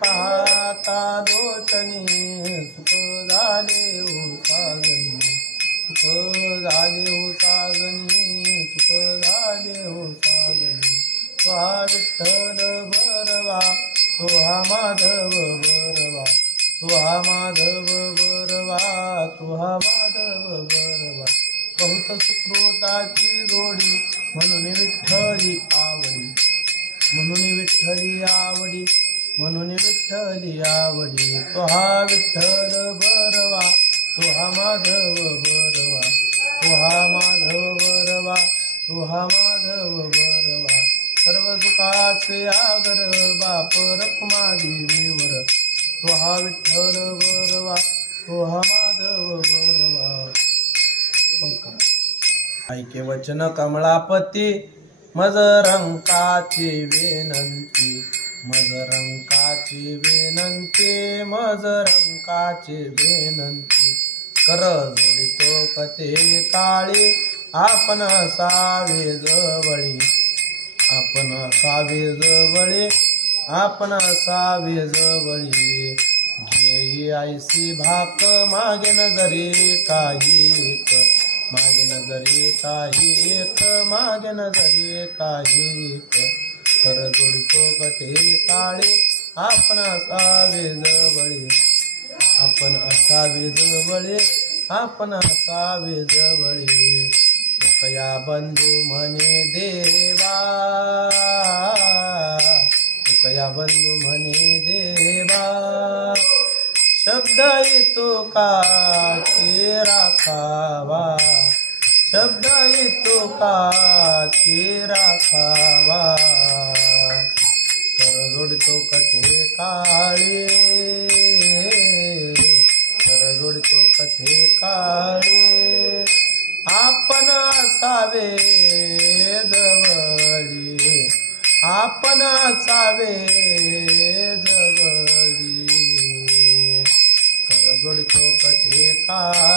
पाहता लोचनी सुख झाले हो साजनी सुख झाले हो साजनी सुख झाले हो साजनी तो हा विठ्ठल बरवा तो हा माधव बरवा तो हा माधव बरवा तो हा माधव बरवा बहुत सुकृताची जोडी म्हणून विठ्ठली आवडी म्हणून विठ्ठली आवडी म्हणून विठ्ठली आवडी तो हा विठ्ठल बरवा तो हा माधव बरवा तो हा माधव बरवा तो हा माधव बरवा सर्व सुखाचे आगर बाप रखमा देवीवर तो हा विठ्ठल बरवा तो हा माधव बरवा ऐके वचन कमळापती मज रंकाची विनंती मज रंकाची विनंती मज रंकाची विनंती कर जोडितो कथे काळी आपण असावे जवळी आपण असावे जवळी आपण असावे जवळी घेई आईसी भाक मागे नजरे काही एक मागे नजरे काही एक मागे नजरे काही एक कर जोडितो कथे काळे आपण असावे जवळे आपण असावे जवळे आपण असावे जवळे तुकया बंधू म्हणे देवा तुकया बंधू म्हणे देवा शब्द येतो काची राखावा शब्द येतो काची राखावा कर जोडतो कथे काळे कर जोडतो कथे काळे आपण असावे जवळी आपण असावे जवळी कर जोडतो कथे काळे